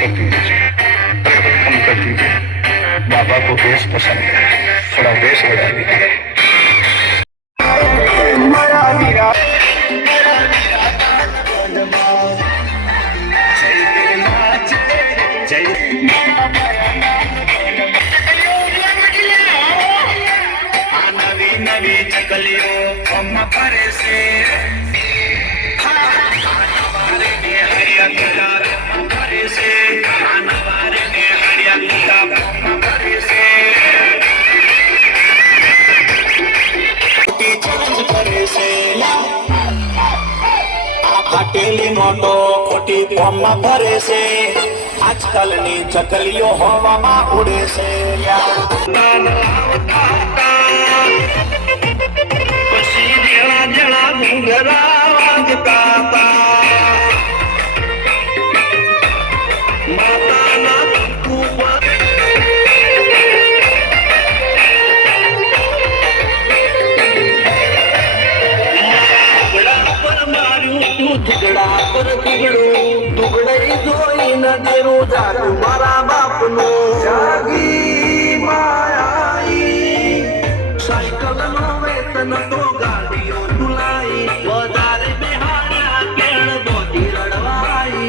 करती है, कम करती है। बाबा को बेस पसंद है, थोड़ा बेस बढ़ा दीजिए। नवी चकलियों हम परे से हटेली मोटो खोटी कोम भरे से आजकल नी चकलियों हवा उड़े से दुगड़ई जोई न देरू जागू मारा बाप नो जागी मायाई साइकिल नो वेतन तो गाड़ियों तुलाई बाजार में हाड़ा केण बोती रड़वाई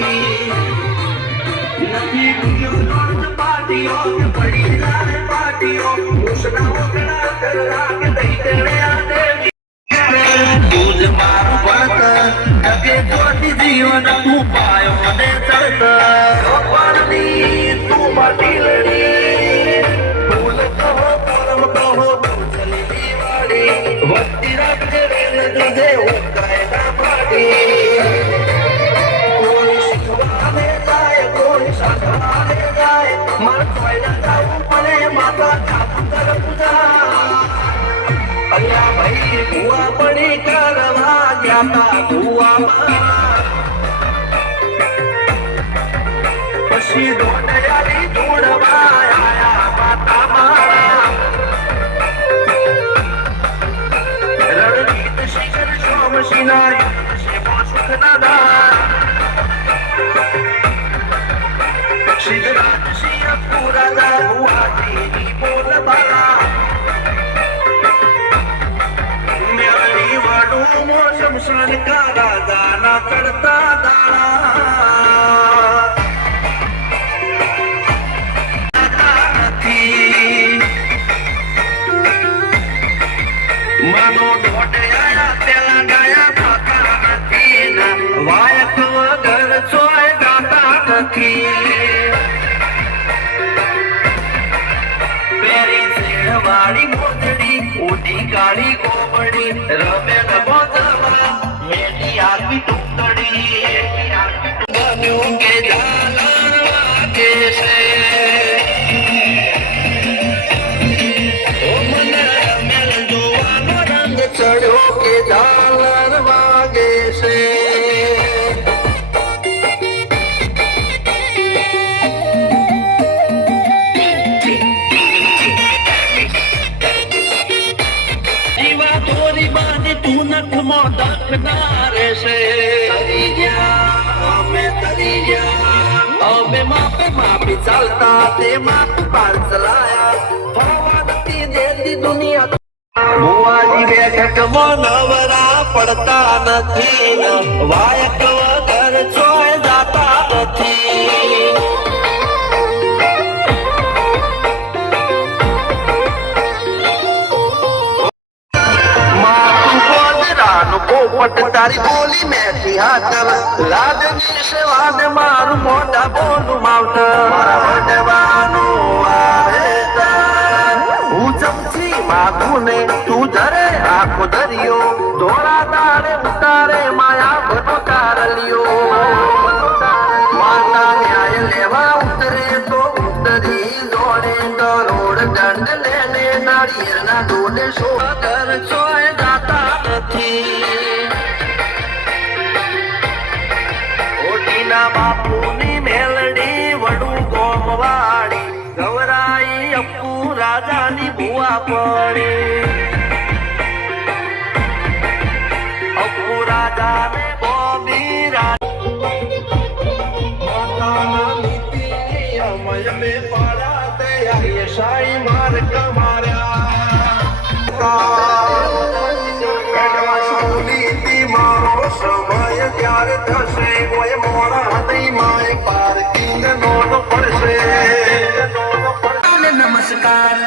नदी गुजरात पार्टियों के बड़ी जाए पार्टियों मुसना मुसना कर राग दई तेरे आते दूज मार पड़त जगे ज्योति जीवन तू पायो ने चढ़त रोपणी तू बदलड़ी फूल कहो परम कहो चली दीवाड़ी वस्ती रख रेल तुझे उकाए ना पाड़ी कोई सिखवाने जाए कोई सखाने जाए मर कोई ना जाऊं पड़े माता जाप कर पूजा अल्लाह भाई हुआ पड़ी करवा जाता हुआ पशी ढोंढयाली ढूंढवा आया माता मारा रणजीत शिखर सोम शिनारी से सुख नदा सिद्धराज सिंह पूरा दा हुआ जी बोल बाला शमशान का राजा ना चढ़ता दाड़ा मनो ढोटयाड़ा तेला गया पता नहीं ना वायक वगर सोए गाता नहीं मेरी सेड़वाड़ी मोजड़ी ऊटी गाड़ी गोबड़ी रमे न बोझवा मेरी आदमी टुकड़ी बनूं के जालर से ओ मन रमेल जोवानो रंग चढ़ो के जालर वागे से किनारे से मापी चलता ते माप पार चलाया भगवती देती दुनिया बुआजी बेठक मनवरा पड़ता नहीं न वायक वगर छोड़ जाता नहीं पोपट तारी बोली में हाथर लादनी से वाद मारू मोटा बोलू माउट मारा बड़वानो आवेता चमची माथू ने तू जरे आंखो दरियो थोड़ा तारे उतारे माया भटो कार लियो माता न्याय लेवा उतरे तो उतरी जोड़े करोड़ दंड लेने नारियल ना डोले सो कर सोए जाता नहीं बापूनी मेलडी वडू गोमवाड़ी गवराई अप्पू राजानी बुआ पड़ी अप्पू राजा ने बॉबी राजा અમે પાડ્યા તે આઈએ શાહી માર કમાર્યા નીતિ મારો સમય ક્યારે થશે કોઈ મોડા હતી માય પાર્કિંગ નોંધ પડશે નમસ્કાર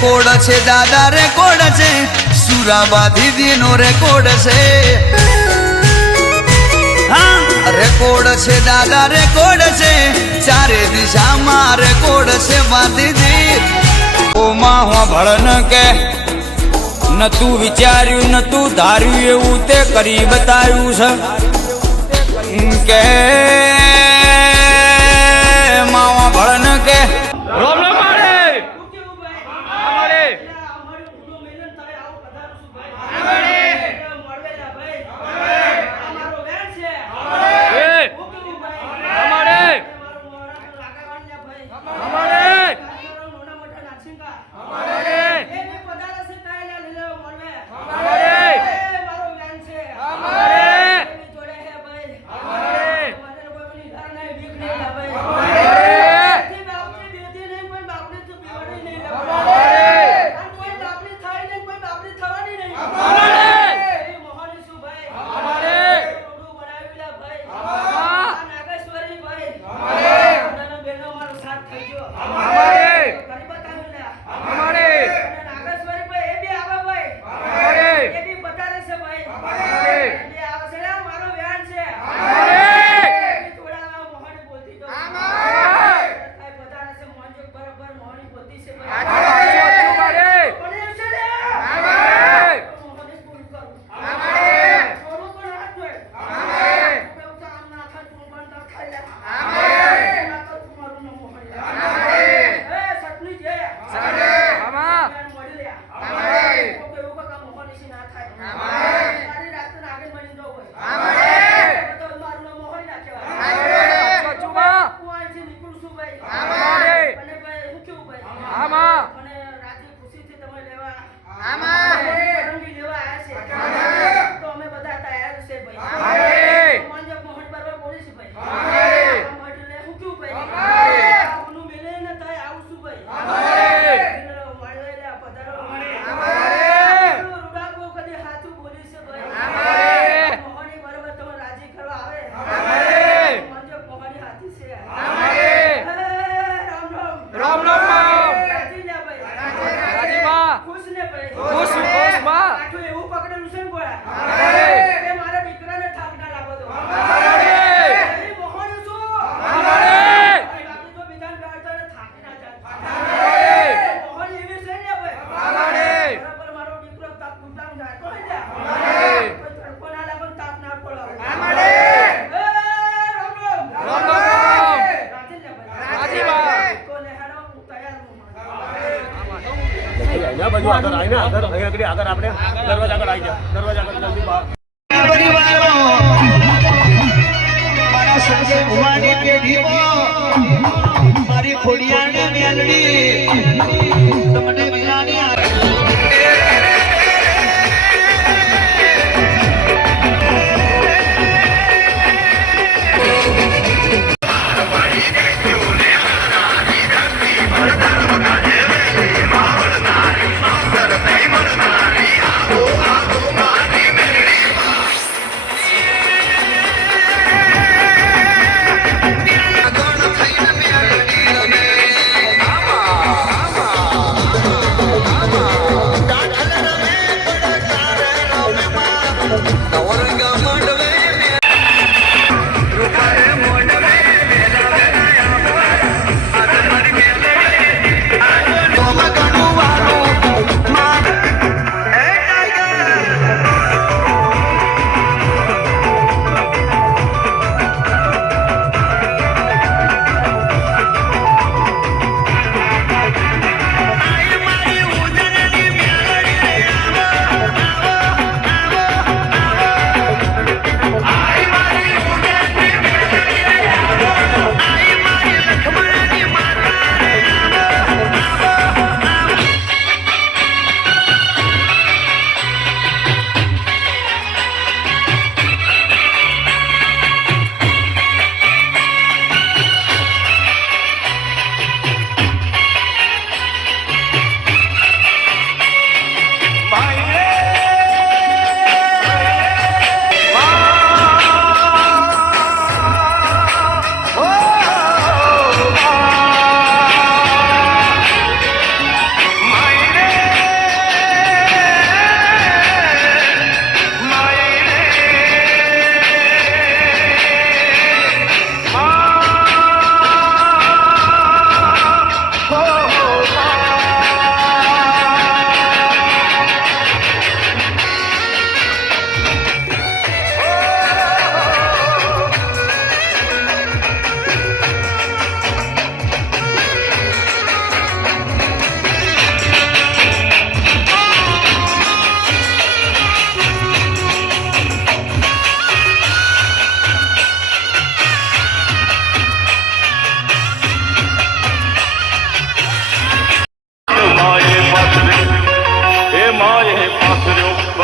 રેકોર્ડ છે દાદા રેકોર્ડ છે સુરાબાદી દીનો રેકોર્ડ છે રેકોર્ડ છે દાદા રેકોર્ડ છે ચારે દિશામાં રેકોર્ડ છે બાંધી દી ઓમાં હું ભળન કે નતું વિચાર્યું નતું ધાર્યું એવું તે કરી બતાવ્યું છે કે માવા ભળન કે બાજુ આગળ આવીને આગળ અહીંયા આગળ આપણે દરવાજા આગળ આવી જાય દરવાજા આગળ જલ્દી બહાર મારા સંજય ભુવાની પેઢીમાં મારી ખોડિયાને મેલડી તમને વિનાની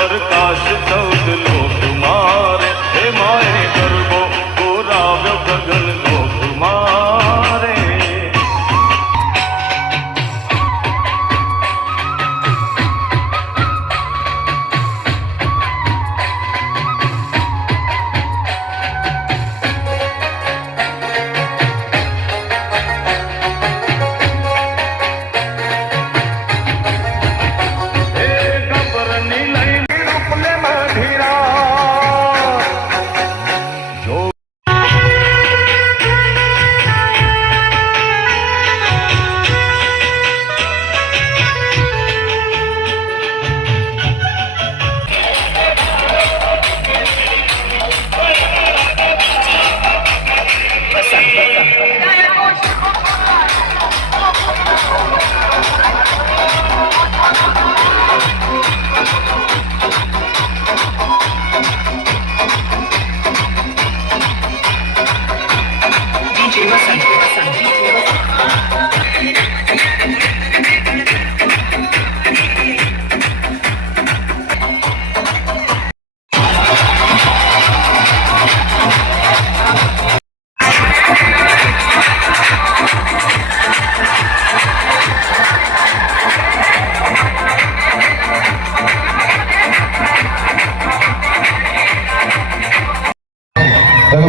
प्रकाश चौद लोक मारे हे माए गरबो गोराव्यो गगन लोक मारे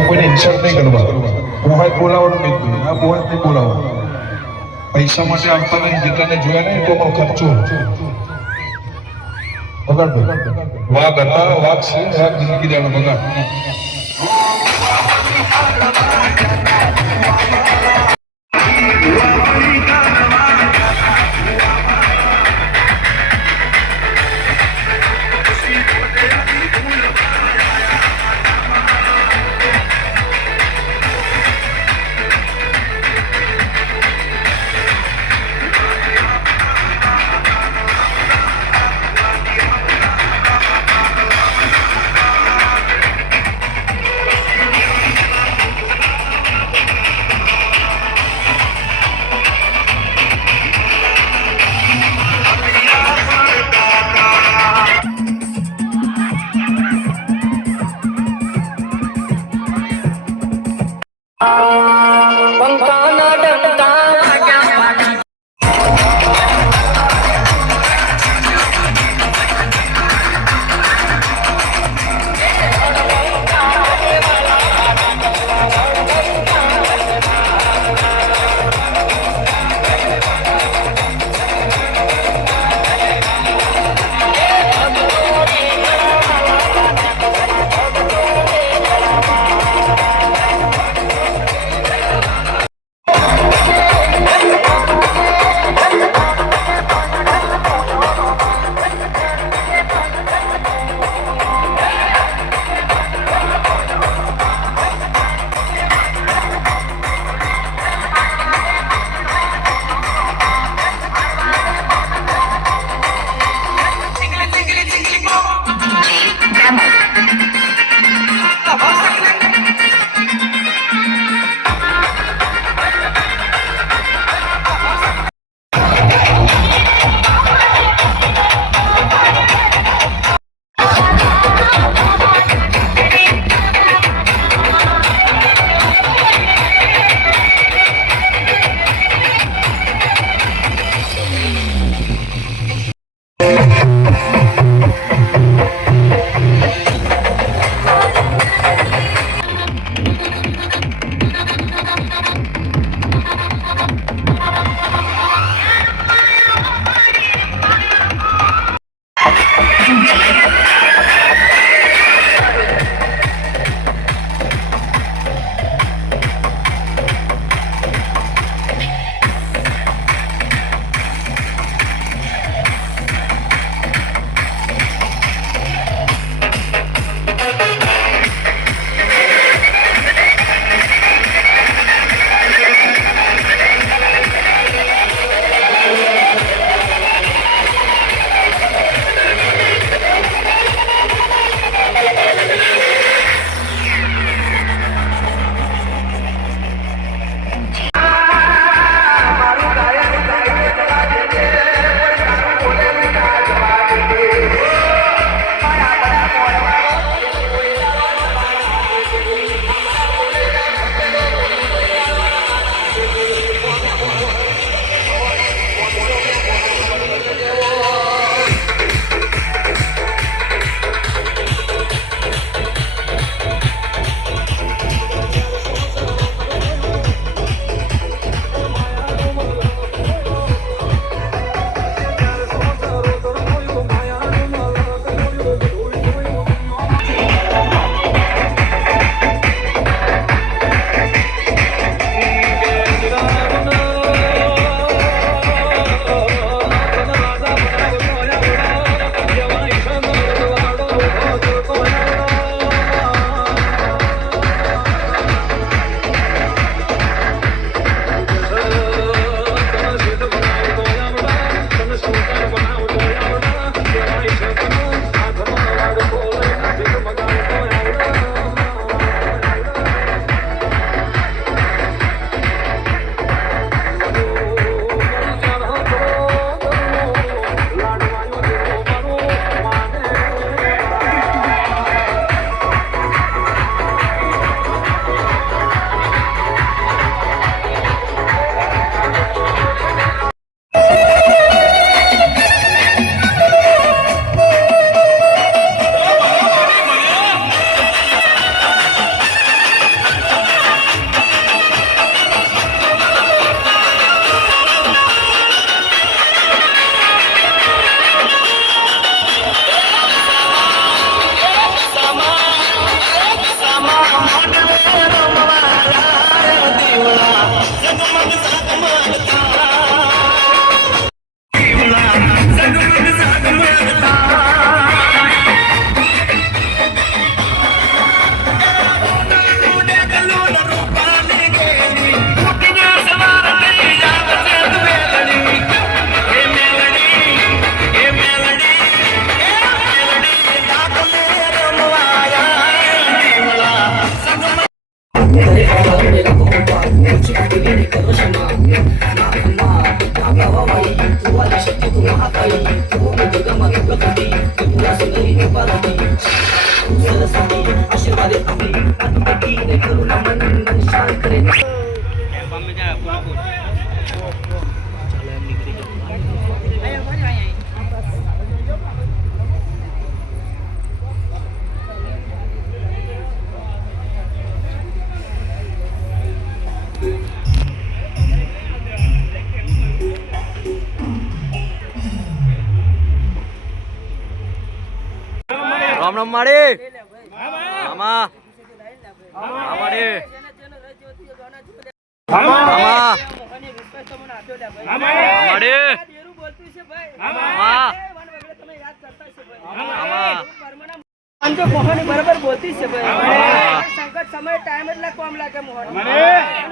કોઈને ઇન્સલ્ટ નહીં કરવા પોહાત બોલાવવાનું કીધું આ પોહાત નહીં બોલાવવાનું પૈસા માટે આવતા નહીં જેટલાને જોયા નહીં તો પણ ખર્ચો બગાડ વાઘ હતા વાઘ છે વાઘ જિંદગી જાણો બગાડ आशीर्वाद आपली करुणा मन शांत રામ માડી આમાં માડી આમાં માડી આમ તો મોહની બરાબર બોલતી છે ભાઈ સંકટ સમય ટાઈમ એટલે કોમ લાગે મોહન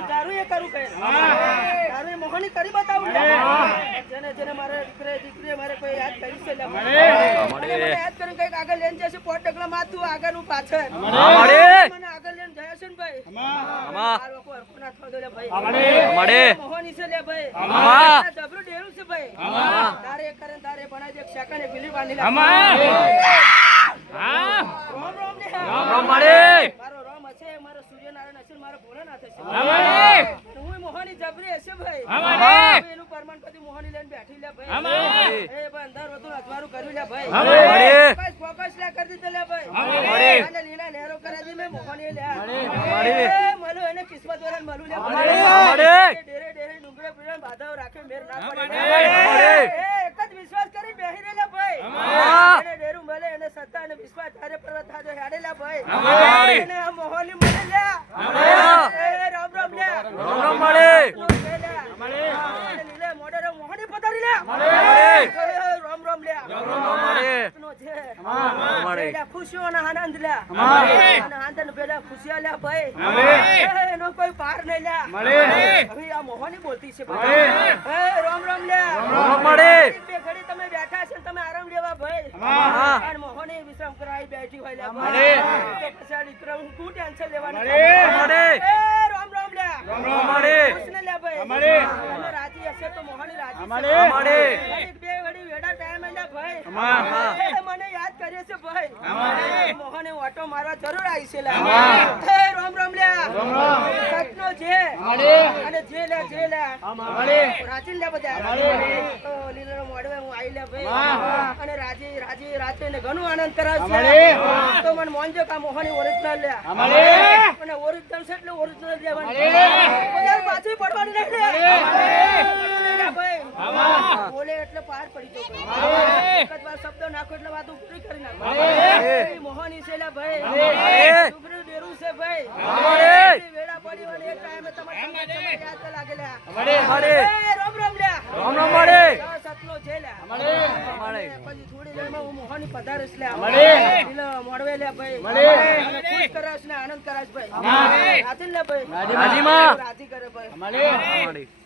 તારું એ કરું કઈ તારું એ મોહની કરી બતાવું જેને જેને મારે દીકરી મારે કોઈ યાદ કરી છે મને યાદ કરીને કઈક આગળ લઈને જશે પોટ ડગલા માથું આગળ હું પાછળ મને આગળ લઈને જાય છે ને ભાઈ આ લોકો હરખું ના થવા દો લે ભાઈ મોહની છે લે ભાઈ જબરું ડેરું છે ભાઈ તારે કરે તારે બનાવી દે સેકન્ડ પેલી બાંધી લે રામ માડી મારો રામ હશે મારો સૂર્યનારાયણ હશે મારો ભોળાનાથ હશે હું મોહની જબરી હશે ભાઈ એનું પરમાન કદી મોહની લઈને બેઠી લે ભાઈ એ ભાઈ અંદર વધુ અજવારું કર્યું લે ભાઈ ફોકસ લે કરી દીધો લે ભાઈ અને લીલા લહેરો કરાવી દી મે મોહની લે મળો એને કિસ્મત વાળા મળું લે ડેરે ડેરે ડુંગરે પીડા બાધાઓ રાખે મેર ના પડે એક જ વિશ્વાસ કરી બેહી રેલા ભાઈ એને ડેરું મળે એને સત્તા અને વિશ્વાસ તારે પર્વત થાજો હેડેલા ભાઈ એને આ મોહની મળે લે રામ રામ લે રામ માડી લીલે મોડેરો મોહની પધારી લે રામ રામ લે નો છે પેલા ખુશીઓ ના આનંદ લે અને આનંદ પેલા ખુશિયા લે ભાઈ એનો કોઈ પાર નહીં લે હવે આ મોહની બોલતી છે ભાઈ રામ રામ લે રામ માડી બે ઘડી તમે બેઠા છે તમે આરામ લેવા ભાઈ અને મોહની વિશ્રામ કરાવી બેઠી હોય લે ભાઈ તો પછી વિક્રમ તું ટેન્શન લેવાનું માડી રામ રામ લે રામ માડી કૃષ્ણ લે ભાઈ તમે રાજી હશે તો મોહની રાજી માડી એક બે ઘડી વેડા ટાઈમ લે ભાઈ મને યાદ કરે છે ભાઈ મોહને ઓટો મારવા જરૂર આવી છે લે રામ રામ લે સતનો છે અને જે લે રાજી લે બધા તો લીલો મોડવે હું આવી લે ભાઈ અને રાજી ને ઘણું આનંદ કરાવશે તો મને મોનજો કા મોહની ઓરિજિનલ લે અને ઓરિજિનલ છે એટલે ઓરિજિનલ લેવાની કોઈ પાછી પડવાની નહીં લે ભાઈ બોલે એટલે પાર પડી જો ભાઈ એક જ વાર શબ્દ નાખો એટલે વાત પૂરી કરી નાખો મોહની છે લે ભાઈ ડુગરું ડેરું છે ભાઈ વેડા પડી વાળી એક ટાઈમે તમારે યાદ લાગેલા રામ રામ લે રામ માડી સતનો છે લે પછી થોડી દેરમાં હું મોહની પધારીશ લે મોડવે લે ભાઈ ખુશ કરાશ ને આનંદ કરાશ ભાઈ રાજી લે ભાઈ રાજીમાં રાજી કરે ભાઈ માડી